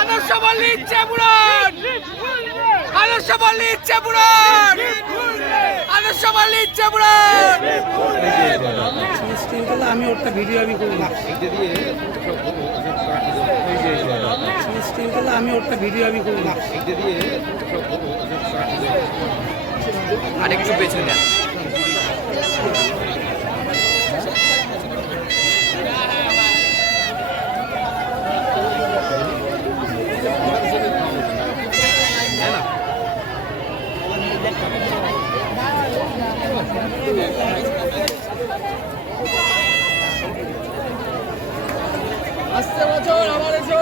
আদর্শ বললে ইচ্ছে পূরণ, আদর্শ বললে ইচ্ছে পূরণ, আদর্শ বললে ইচ্ছে পূরণ। আমি ওটা ভিডিও আমি করি না, আমি ওটা ভিডিও আমি করি না। আরেকটু পেছনে আসছে বছর আমার এসো।